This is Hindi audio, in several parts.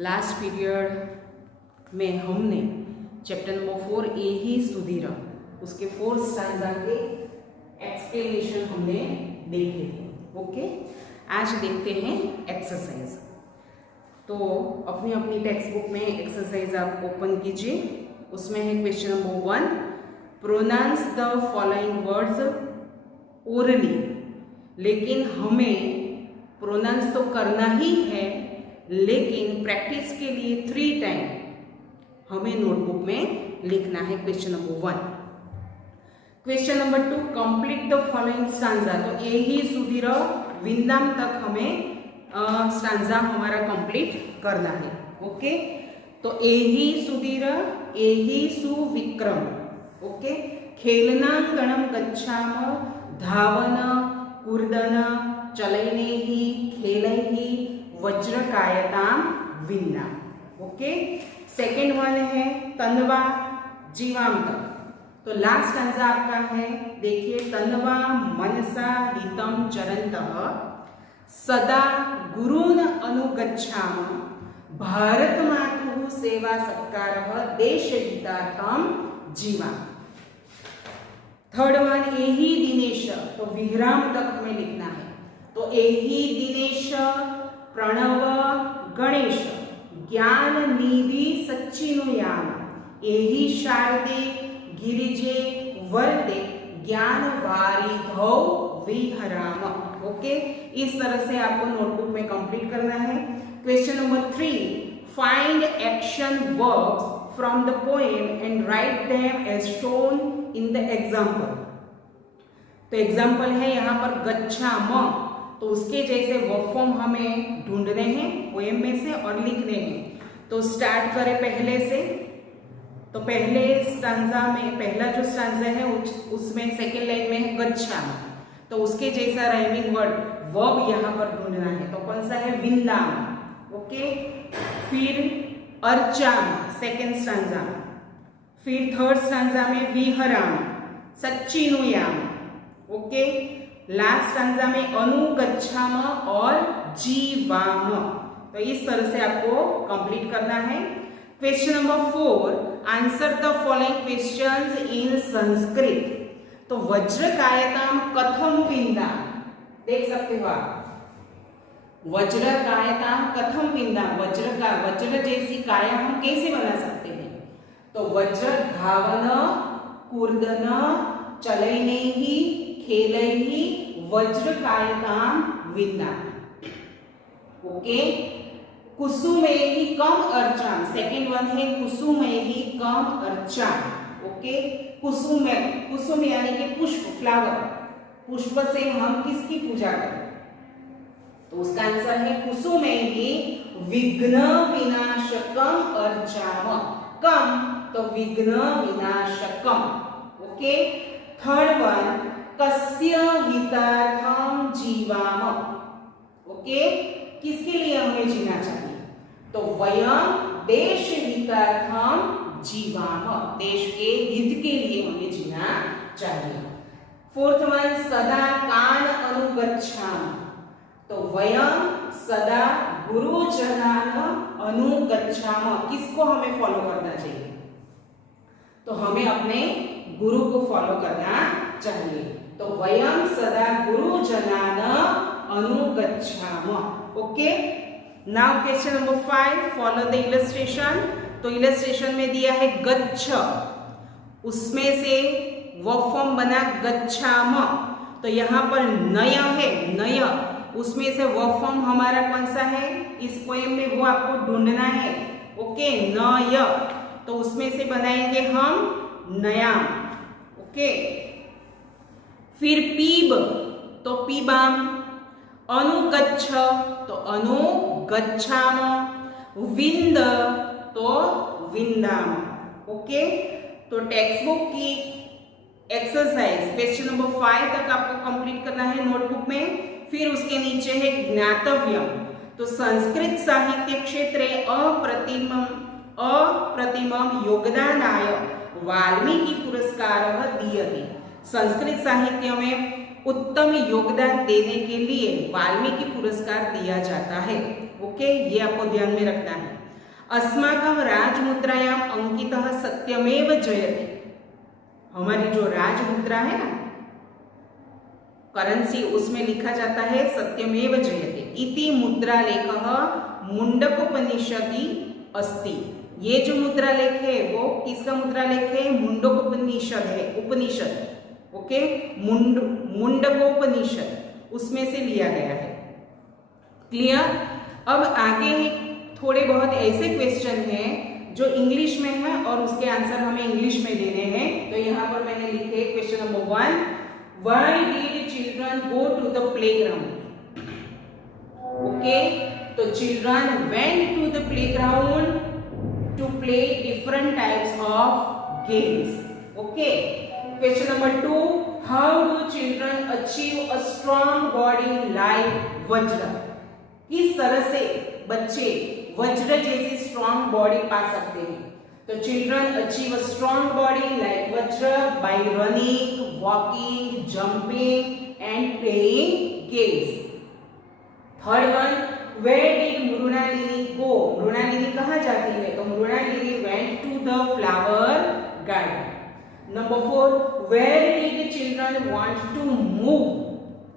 लास्ट पीरियड में हमने चैप्टर नंबर 4 ए ही सुधीर उसके 4 स्टैंजा के एक्सप्लेनेशन हमने देखे थे। ओके, आज देखते हैं एक्सरसाइज। तो अपनी अपनी टेक्स्ट बुक में एक्सरसाइज आप ओपन कीजिए। उसमें है question number 1, pronounce the following words orally. लेकिन हमें प्रोनाउंस तो करना ही है, लेकिन प्रैक्टिस के लिए 3 टाइम हमें नोटबुक में लिखना है। Question number 1। Question number 2, complete the following stanza. तो ए ही सुधीर विंदाम तक हमें स्टांजा हमारा कंप्लीट करना है। ओके, तो ए ही सुधीर ए ही सुविक्रम। ओके, खेलनांगणम गच्छाम धावन कूर्दन चलैनेहि खेलैहि वज्रकायताम विन्ना। ओके, सेकेंड वन है तन्वा जीवाम तक। तो लास्ट स्टैंजा आपका है, देखिए, तन्वा मनसा हितम चरन्तः सदा गुरून् अनुगच्छाम भारत मातुः सेवा सत्कारः देशहितार्थम जीवाम। थर्ड वन एहि दिनेश। तो विराम तक हमें लिखना है। तो एहि दिनेश प्रणव गणेश ज्ञान निधि सच्चिनुयाम एहि शारदे गिरिजे वरदे ज्ञान वारिधौ विहराम। ओके, इस तरह से आपको नोटबुक में कंप्लीट करना है। Question number 3, find action verbs from the poem and write them as shown in the example. तो एग्जाम्पल है यहाँ पर गच्छाम, तो उसके जैसे वर्ब फॉर्म हमें ढूंढने हैं पोएम में से और लिखने हैं। तो स्टार्ट करें पहले से। तो पहले स्टांजा में पहला जो स्टांजा है उसमें सेकेंड लाइन में है गच्छाम, तो उसके जैसा राइमिंग वर्ब यहाँ पर ढूंढना है। तो कौन सा है? विंदाम। ओके, फिर अर्चाम सेकेंड स्टांजा, फिर थर्ड स्टांजा में विहराम सच्चिनुयाम। ओके, लास्ट स्टांजा में अनुगच्छाम और जीवाम। तो इस तरह से आपको कंप्लीट करना है। Question number 4, answer the following questions in Sanskrit. तो वज्रकायताम कथम विंदाम, देख सकते हो आप, वज्रकायताम कथम विंदाम, वज्र जैसी काया हम कैसे बना सकते हैं? तो वज्र धावन कूर्दन चलैनेहि खेलैहि वज्रकायताम विंदाम। ओके, कुसुमेहि कम अर्चाम, सेकेंड वन है कुसुमेहि कम अर्चाम। ओके, कुसुम यानी कि पुष्प, फ्लावर, पुष्प से हम किसकी पूजा करें? तो उसका आंसर है कुसुमेहि विघ्न विनाशकम अर्चाम। कम तो विघ्न विनाशकम। ओके, थर्ड वन कस्य हितार्थम जीवाम। ओके, किसके लिए हमें जीना चाहिए? तो वयम देश हितार्थम जीवाम, देश के हित के लिए हमें जीना चाहिए। फोर्थ वन सदा कान अनुगच्छाम। तो वयम सदा गुरुजनान अनुगच्छाम, किसको हमें फॉलो करना चाहिए? तो हमें अपने गुरु को फॉलो करना चाहिए। तो वयम सदा गुरुजनान अनुगच्छाम। Okay, now question number 5, follow the illustration. तो इलस्ट्रेशन में दिया है गच्छ, उसमें से वर्ब फॉर्म बना गच्छाम। तो यहाँ पर नय है, नय, उसमें से वर्ब फॉर्म हमारा कौन सा है इस पोएम में, वो आपको ढूंढना है। ओके, नय, तो उसमें से बनाएंगे हम नयाम। ओके, फिर पीब, तो पीबाम, अनुगच्छ, तो अनुगच्छाम, विंद, तो विंदाम। ओके, तो टेक्स्ट बुक की एक्सरसाइज क्वेश्चन नंबर 5 तक आपको कंप्लीट करना है नोटबुक में। फिर उसके नीचे है ज्ञातव्यम। तो संस्कृत साहित्य क्षेत्रे अप्रतिमम योगदानाय वाल्मीकि पुरस्कारः दीयते। संस्कृत साहित्य में उत्तम योगदान देने के लिए वाल्मीकि पुरस्कार दिया जाता है। ओके, ये आपको ध्यान में रखना है। अस्माकं राजमुद्रायाम अंकितः सत्यमेव जयते। हमारी जो राजमुद्रा है ना, करेंसी, उसमें लिखा जाता है सत्यमेव जयते इति मुद्रालेखः मुंडकोपनिषदि अस्ति। ये जो मुद्रालेख है वो किसका मुद्रालेख है? मुंडकोपनिषद है, उपनिषद। ओके, मुंडकोपनिषद, उसमें से लिया गया है। क्लियर? अब आगे थोड़े बहुत ऐसे क्वेश्चन हैं जो इंग्लिश में है और उसके आंसर हमें इंग्लिश में देने हैं। तो यहाँ पर मैंने लिखे question number 1, why did children go to the playground? Okay, तो children went to the playground to play different types of games. Okay. Question number 2, how do children achieve a strong body like वज्र? किस तरह से बच्चे वज्र जैसी स्ट्रॉन्ग बॉडी पा सकते हैं? तो children achieve a strong body like वज्र by running, walking, jumping and playing games. Third one, Where did Mrinalini go? Mrinalini कहाँ जाती है? तो Mrinalini went to the flower garden. Number 4, where did children want to move?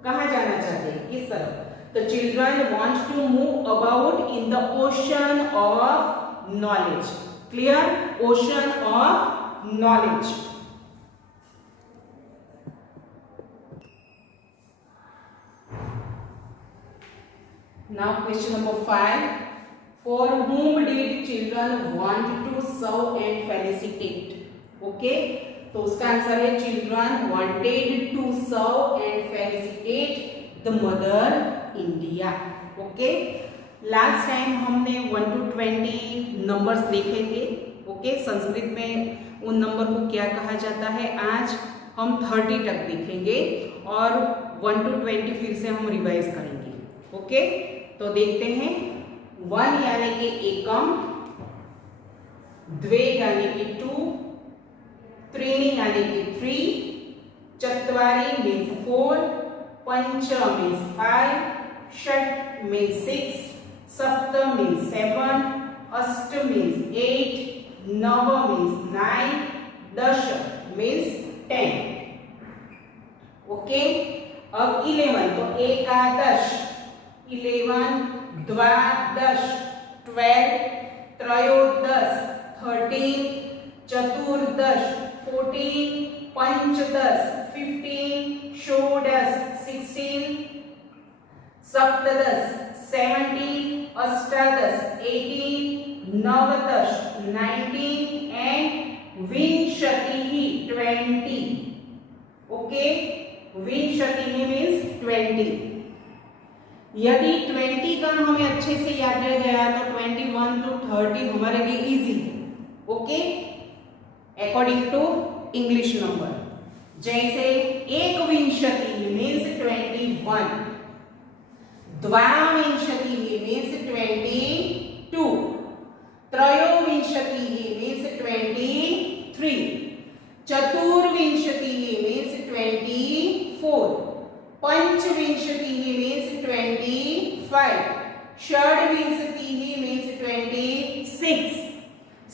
कहाँ जाना चाहते हैं? किस तरफ? तो children want to move about in the ocean of knowledge. Clear? Ocean of knowledge. Now question number 5, for whom did children want to serve and felicitate? Okay, तो उसका आंसर है children wanted to serve and felicitate the mother India. Okay, last time हमने 1 to 20 नंबर्स देखे थे। ओके, संस्कृत में उन नंबर को क्या कहा जाता है? आज हम 30 तक देखेंगे और 1 to 20 फिर से हम रिवाइज करेंगे। ओके, तो देखते हैं। 1 यानी कि एकम, 2 यानी कि 2, 3 यानी कि 3, 4 means 4, 5 means 5, 6 means 6, 7 means 7, 8 means 8, 9 means 9, 10 means 10। Okay, अब 11, तो एकादश, 11, द्वादश, 12, त्रयोदश, 13, चतुर्दश, 14, पंचदश, 15, षोडश, 16, सप्तदश, 17, अष्टादश, 18, नवदश, 19 एंड विंशतिः, 20। ओके, विंशतिः मीन्स 20। यदि 20 का हमें अच्छे से याद रह गया तो 21 to 30 हमारे लिए इजी है। Okay, according to English number, जैसे एकविंशति मीन्स 21, द्वाविंशति मीन्स 22, त्रयोविंशति मीन्स 23, चतुर्विंशति मीन्स 24, पंचविंशति मीन्स 25, षड्विंशति मीन्स 26,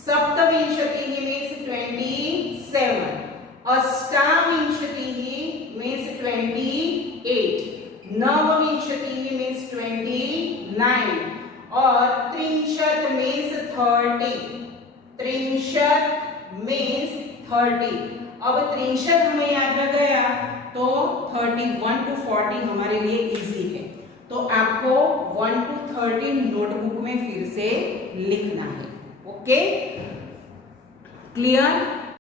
सप्तविंशति मीन्स 27, अष्टाविंशति मीन्स 28, नवविंशति मीन्स 29 और त्रिंशत मीन्स 30। त्रिंशत मीन्स 30। अब त्रिंशत हमें याद रह गया तो 31 to 40 हमारे लिए इजी है। तो आपको 1 to 30 नोटबुक में फिर से लिखना है। Okay, clear?